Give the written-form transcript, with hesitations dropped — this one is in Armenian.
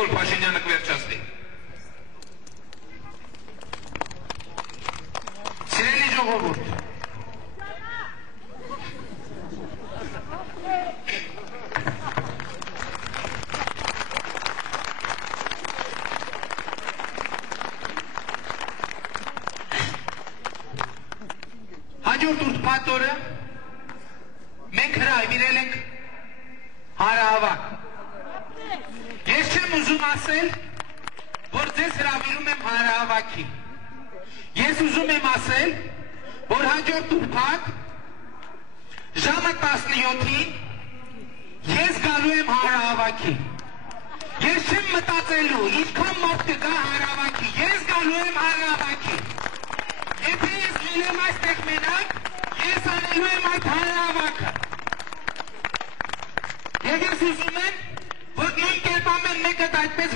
Նիկոլ Փաշինյանը կվերջացնի։ Սիրելի ժողովուրդ, հաջորդ ուրբաթ օրը մենք հրավիրել ենք հանրահավաք։ Ես չեմ ուզում ասել, որ ձեզ հրավիրում եմ հանրահավաքի։ Ես ուզում եմ ասել, որ հաջորդ ուրբաթ ժամը 17-ին ես գալու եմ հանրահավաքի։ Ես չեմ մտածելու, ինչքան մարդ կգա հանրահավաքի, ես գալու եմ հանրահավաքի։ Եթե ես լինեմ այստեղ մենակ, ես անելու եմ այդ հանրահավաքը։ Եվ ես ուզում եմ, որ նույն կերպ ամեն մեկը այդպես